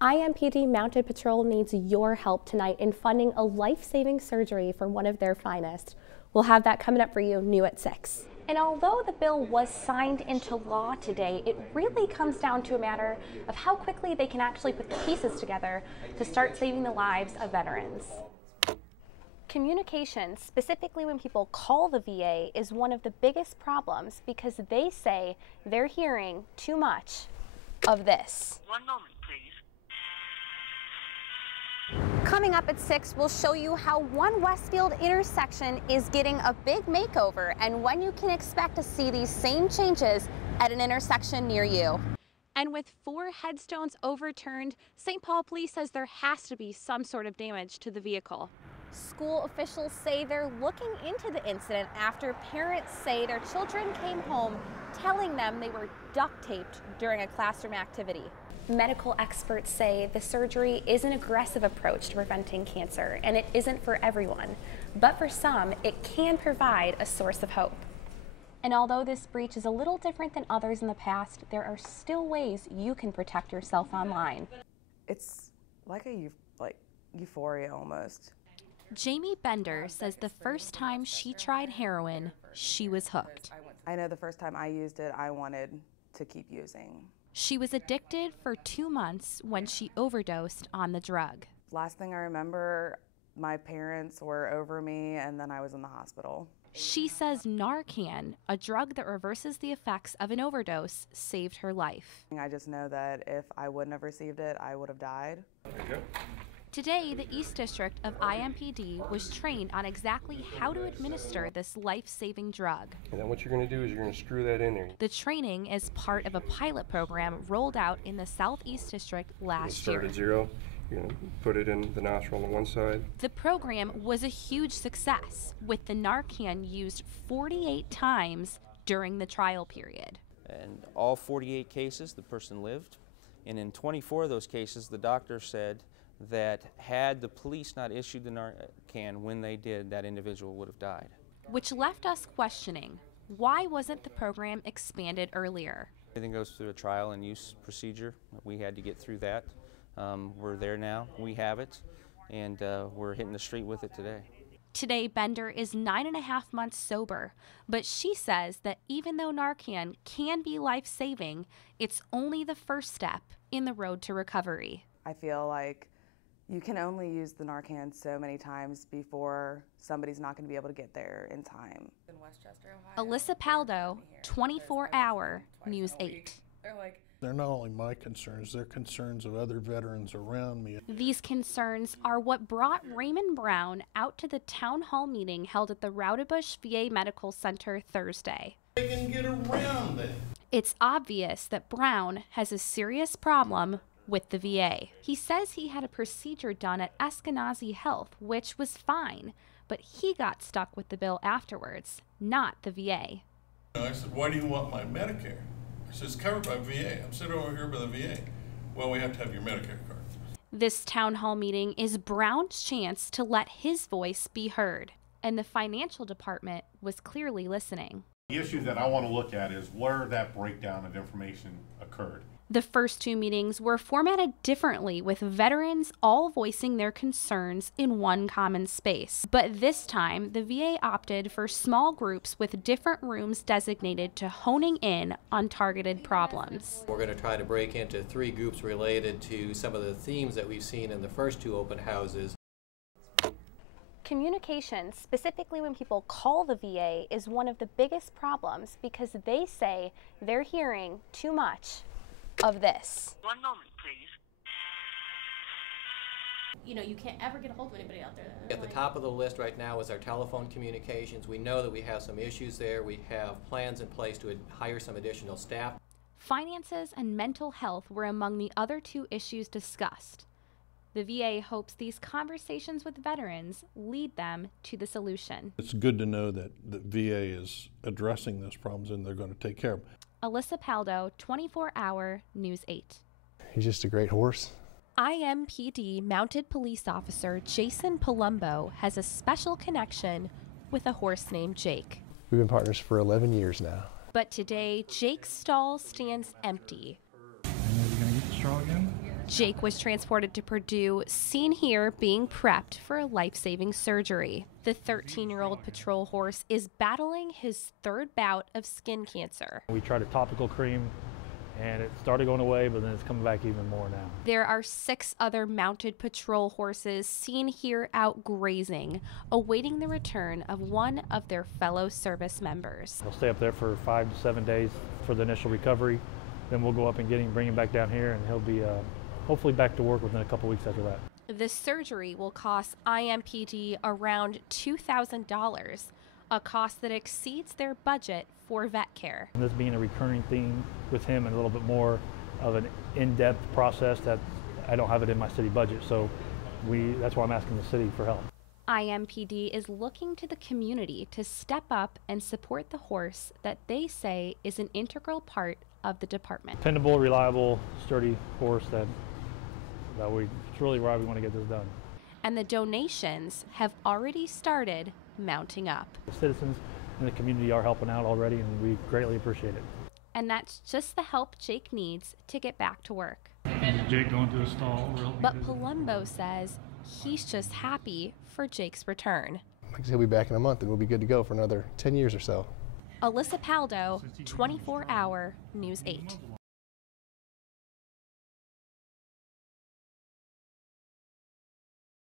IMPD Mounted Patrol needs your help tonight in funding a life-saving surgery for one of their finest. We'll have that coming up for you new at 6. And although the bill was signed into law today, it really comes down to a matter of how quickly they can actually put the pieces together to start saving the lives of veterans. Communication, specifically when people call the VA, is one of the biggest problems because they say they're hearing too much of this. One moment, please. Coming up at 6, we'll show you how one Westfield intersection is getting a big makeover and when you can expect to see these same changes at an intersection near you. And with 4 headstones overturned, St. Paul Police says there has to be some sort of damage to the vehicle. School officials say they're looking into the incident after parents say their children came home telling them they were duct taped during a classroom activity. Medical experts say the surgery is an aggressive approach to preventing cancer, and it isn't for everyone. But for some, it can provide a source of hope. And although this breach is a little different than others in the past, there are still ways you can protect yourself online. It's like a euphoria almost. Jamie Bender says the first time she tried heroin, she was hooked. I know the first time I used it, I wanted to keep using. She was addicted for 2 months when she overdosed on the drug. Last thing I remember, my parents were over me and then I was in the hospital. She says Narcan, a drug that reverses the effects of an overdose, saved her life. I just know that if I wouldn't have received it, I would have died. There you go. Today, the East District of IMPD was trained on exactly how to administer this life-saving drug. And then what you're going to do is you're going to screw that in there. The training is part of a pilot program rolled out in the Southeast District last year. Start at 0. You're going to put it in the nostril on one side. The program was a huge success, with the Narcan used 48 times during the trial period. And all 48 cases, the person lived. And in 24 of those cases, the doctor said that had the police not issued the Narcan when they did, that individual would have died. Which left us questioning, why wasn't the program expanded earlier? Everything goes through a trial and use procedure. We had to get through that. We're there now, we have it, and we're hitting the street with it today. Today, Bender is 9.5 months sober, but she says that even though Narcan can be life-saving, it's only the first step in the road to recovery. I feel like you can only use the Narcan so many times before somebody's not going to be able to get there in time. In Westchester, Ohio. Alyssa Paldo, 24-hour News 8. They're not only my concerns, they're concerns of other veterans around me. These concerns are what brought Raymond Brown out to the town hall meeting held at the Rowdebush VA Medical Center Thursday. They can get around it. It's obvious that Brown has a serious problem with the VA. He says he had a procedure done at Eskenazi Health, which was fine, but he got stuck with the bill afterwards, not the VA. I said, why do you want my Medicare? I said, it's covered by VA. I'm sitting over here by the VA. Well, we have to have your Medicare card. This town hall meeting is Brown's chance to let his voice be heard, and the financial department was clearly listening. The issue that I want to look at is where that breakdown of information occurred. The first 2 meetings were formatted differently, with veterans all voicing their concerns in one common space. But this time, the VA opted for small groups with different rooms designated to honing in on targeted problems. We're going to try to break into 3 groups related to some of the themes that we've seen in the first 2 open houses. Communication, specifically when people call the VA, is one of the biggest problems because they say they're hearing too much of this. One moment, please. You know, you can't ever get a hold of anybody out there. At the top of the list right now is our telephone communications. We know that we have some issues there. We have plans in place to hire some additional staff. Finances and mental health were among the other 2 issues discussed. The VA hopes these conversations with veterans lead them to the solution. It's good to know that the VA is addressing those problems and they're going to take care of them. Alyssa Paldo, 24-hour News 8. He's just a great horse. IMPD Mounted Police Officer Jason Palumbo has a special connection with a horse named Jake. We've been partners for 11 years now. But today, Jake's stall stands empty. Are you going to get the straw again? Jake was transported to Purdue, seen here being prepped for a life-saving surgery. The 13-year-old patrol horse is battling his third bout of skin cancer. We tried a topical cream and it started going away, but then it's coming back even more now. There are 6 other mounted patrol horses seen here out grazing, awaiting the return of one of their fellow service members. They'll stay up there for 5 to 7 days for the initial recovery. Then we'll go up and get him, bring him back down here, and he'll be hopefully back to work within a couple weeks after that. The surgery will cost IMPD around $2,000, a cost that exceeds their budget for vet care. And this being a recurring theme with him and a little bit more of an in-depth process that I don't have it in my city budget, so that's why I'm asking the city for help. IMPD is looking to the community to step up and support the horse that they say is an integral part of the department. Dependable, reliable, sturdy horse it's really why we want to get this done. And the donations have already started mounting up. The citizens in the community are helping out already, and we greatly appreciate it. And that's just the help Jake needs to get back to work. Jake going to the stall. But Palumbo says he's just happy for Jake's return. Like I said, he'll be back in a month and we'll be good to go for another 10 years or so. Alyssa Paldo, 24 Hour News 8.